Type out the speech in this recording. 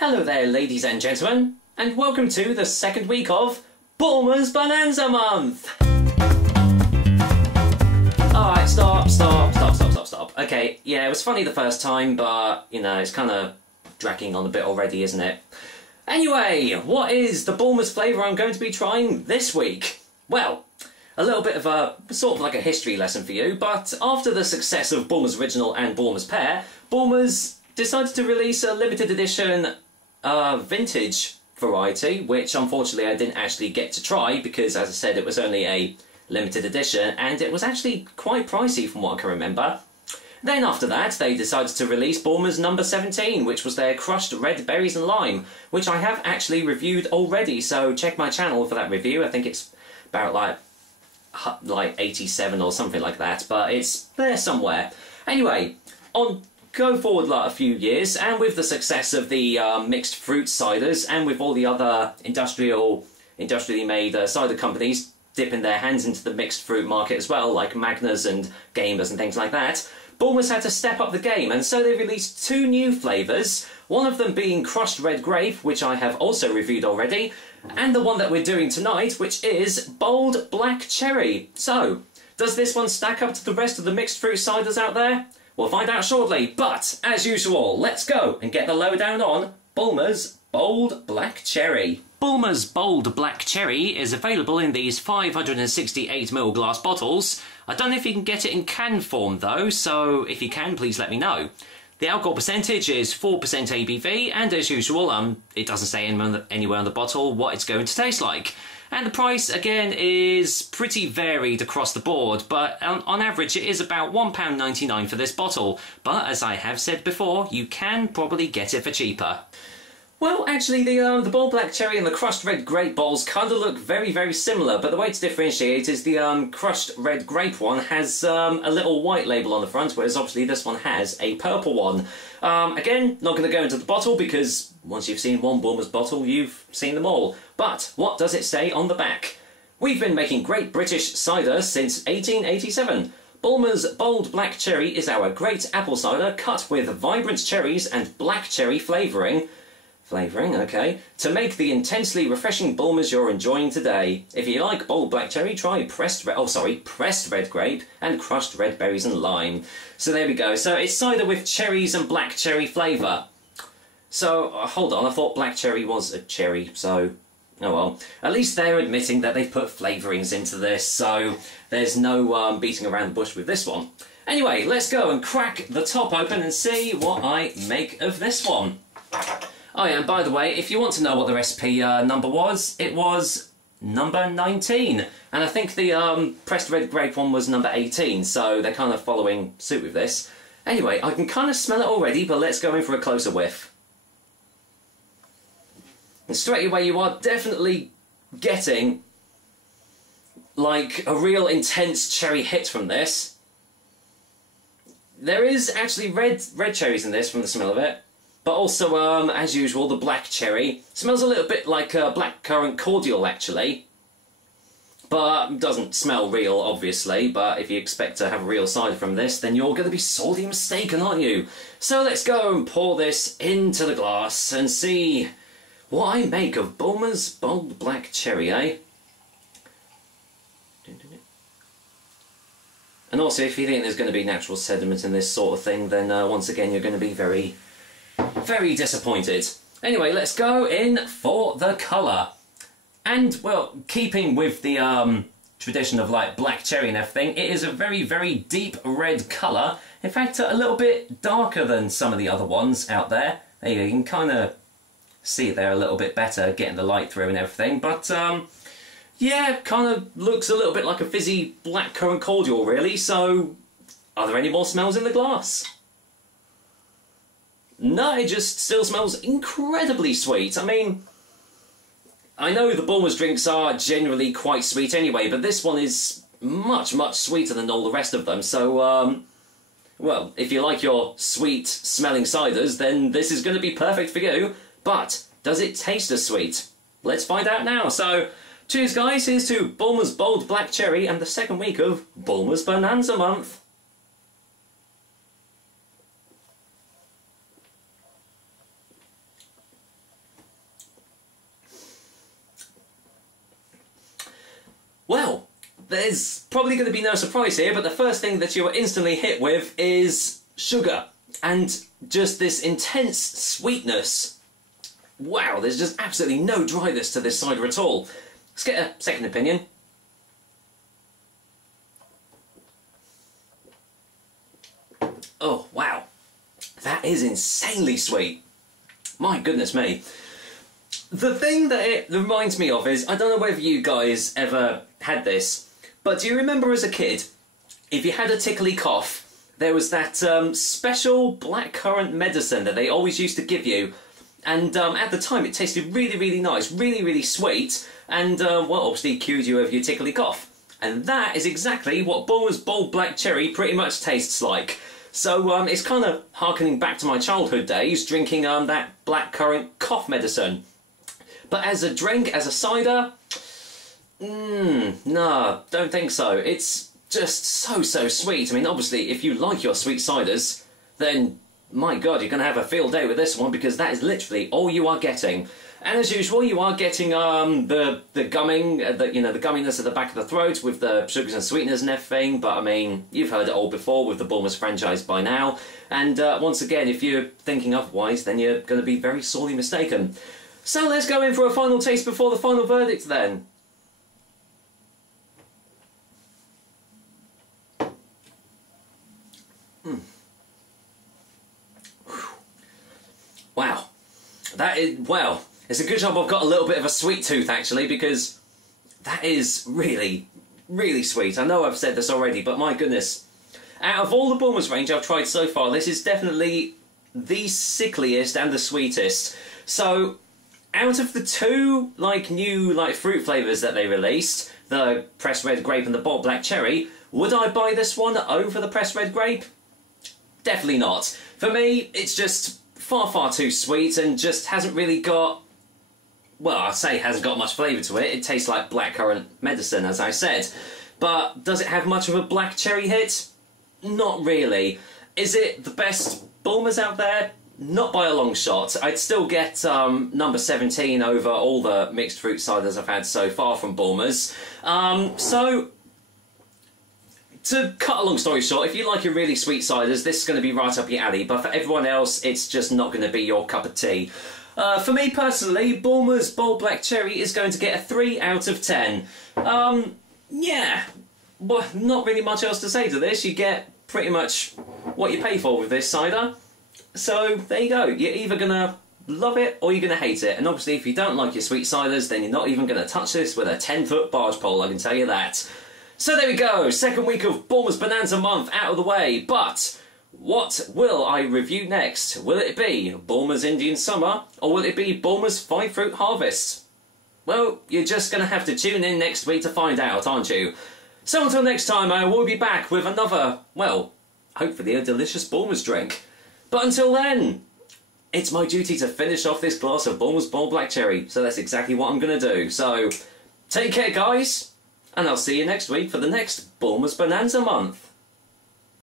Hello there, ladies and gentlemen, and welcome to the second week of Bulmers Bonanza Month! Alright, stop. Okay, yeah, it was funny the first time, but, you know, it's kind of dragging on a bit already, isn't it? Anyway, what is the Bulmers flavour I'm going to be trying this week? Well, a little bit of a, sort of like a history lesson for you, but after the success of Bulmers Original and Bulmers Pear, Bulmers decided to release a limited edition vintage variety, which unfortunately I didn't actually get to try because, as I said, it was only a limited edition and it was actually quite pricey from what I can remember. Then after that they decided to release Bulmers number 17, which was their crushed red berries and lime, which I have actually reviewed already, so check my channel for that review. I think it's about like 87 or something like that, but it's there somewhere. Anyway, go forward like a few years, and with the success of the mixed fruit ciders, and with all the other industrially made cider companies dipping their hands into the mixed fruit market as well, like Magners and Gamers and things like that, Bulmers had to step up the game, and so they released two new flavours, one of them being crushed red grape, which I have also reviewed already, and the one that we're doing tonight, which is bold black cherry. So, does this one stack up to the rest of the mixed fruit ciders out there? We'll find out shortly, but as usual, let's go and get the lowdown on Bulmers Bold Black Cherry. Bulmers Bold Black Cherry is available in these 568ml glass bottles. I don't know if you can get it in can form though, so if you can, please let me know. The alcohol percentage is 4% ABV, and as usual, it doesn't say anywhere on the bottle what it's going to taste like. And the price, again, is pretty varied across the board, but on average it is about £1.99 for this bottle. But as I have said before, you can probably get it for cheaper. Well, actually, the bold black cherry and the crushed red grape bottles kind of look very, very similar, but the way to differentiate is the crushed red grape one has a little white label on the front, whereas obviously this one has a purple one. Again, not going to go into the bottle because once you've seen one Bulmers bottle, you've seen them all. But what does it say on the back? We've been making great British cider since 1887. Bulmers Bold Black Cherry is our great apple cider cut with vibrant cherries and black cherry flavouring, okay, to make the intensely refreshing Bulmers you're enjoying today. If you like bold black cherry, try pressed red grape and crushed red berries and lime. So there we go. So it's cider with cherries and black cherry flavour. So, hold on, I thought black cherry was a cherry, so, oh well. At least they're admitting that they've put flavourings into this, so there's no beating around the bush with this one. Anyway, let's go and crack the top open and see what I make of this one. Oh yeah, and by the way, if you want to know what the recipe number was, it was number 19. And I think the pressed red grape one was number 18, so they're kind of following suit with this. Anyway, I can kind of smell it already, but let's go in for a closer whiff. And straight away you are definitely getting like a real intense cherry hit from this. There is actually red cherries in this from the smell of it. But also, as usual, the black cherry smells a little bit like blackcurrant cordial, actually. But doesn't smell real, obviously. But if you expect to have a real cider from this, then you're going to be sorely mistaken, aren't you? So let's go and pour this into the glass and see what I make of Bulmers Bold Black Cherry, eh? And also, if you think there's going to be natural sediment in this sort of thing, then once again, you're going to be very disappointed. Anyway, let's go in for the colour. And, well, keeping with the tradition of, like, black cherry and everything, it is a very, very deep red colour. In fact, a little bit darker than some of the other ones out there. There you can kind of see it there a little bit better, getting the light through and everything. But, yeah, kind of looks a little bit like a fizzy blackcurrant cordial, really. So, are there any more smells in the glass? No, it just still smells incredibly sweet. I mean, I know the Bulmers drinks are generally quite sweet anyway, but this one is much, much sweeter than all the rest of them. So, well, if you like your sweet-smelling ciders, then this is going to be perfect for you. But does it taste as sweet? Let's find out now. So, cheers, guys. Here's to Bulmers Bold Black Cherry and the second week of Bulmers Bonanza Month. Well, there's probably going to be no surprise here, but the first thing that you are instantly hit with is sugar. And just this intense sweetness. Wow, there's just absolutely no dryness to this cider at all. Let's get a second opinion. Oh, wow. That is insanely sweet. My goodness me. The thing that it reminds me of is, I don't know whether you guys ever had this, but do you remember as a kid, if you had a tickly cough, there was that special blackcurrant medicine that they always used to give you, and at the time it tasted really, really nice, really, really sweet, and well, obviously cured you of your tickly cough. And that is exactly what Bulmers Bold Black Cherry pretty much tastes like. So it's kind of harkening back to my childhood days, drinking that blackcurrant cough medicine. But as a drink, as a cider, no, don't think so. It's just so sweet. I mean, obviously, if you like your sweet ciders, then, my God, you're going to have a field day with this one, because that is literally all you are getting. And as usual, you are getting the gumming, the gumminess at the back of the throat with the sugars and sweeteners and everything. But I mean, you've heard it all before with the Bulmers franchise by now. And once again, if you're thinking otherwise, then you're going to be very sorely mistaken. So let's go in for a final taste before the final verdict then. Wow. That is, well, it's a good job I've got a little bit of a sweet tooth actually, because that is really, really sweet. I know I've said this already, but my goodness. Out of all the Bulmers range I've tried so far, this is definitely the sickliest and the sweetest. So, out of the two new fruit flavours that they released, the pressed red grape and the bold black cherry, would I buy this one over the pressed red grape? Definitely not. For me, it's just far too sweet and just hasn't really got, well, I'd say hasn't got much flavour to it. It tastes like blackcurrant medicine, as I said. But does it have much of a black cherry hit? Not really. Is it the best Bulmers out there? Not by a long shot. I'd still get number 17 over all the mixed fruit ciders I've had so far from Bulmers. So, to cut a long story short, if you like your really sweet ciders, this is going to be right up your alley, but for everyone else, it's just not going to be your cup of tea. For me personally, Bulmers Bold Black Cherry is going to get a 3 out of 10. Yeah, well, not really much else to say to this. You get pretty much what you pay for with this cider. So, there you go. You're either going to love it or you're going to hate it. And obviously, if you don't like your sweet ciders, then you're not even going to touch this with a 10-foot barge pole, I can tell you that. So there we go, second week of Bulmers Bonanza Month out of the way, but what will I review next? Will it be Bulmers Indian Summer, or will it be Bulmers 5 Fruit Harvest? Well, you're just going to have to tune in next week to find out, aren't you? So until next time, I will be back with another, well, hopefully a delicious Bulmers drink. But until then, it's my duty to finish off this glass of Bulmers Bold Black Cherry, so that's exactly what I'm going to do. So, take care guys! And I'll see you next week for the next Bulmers Bonanza Month.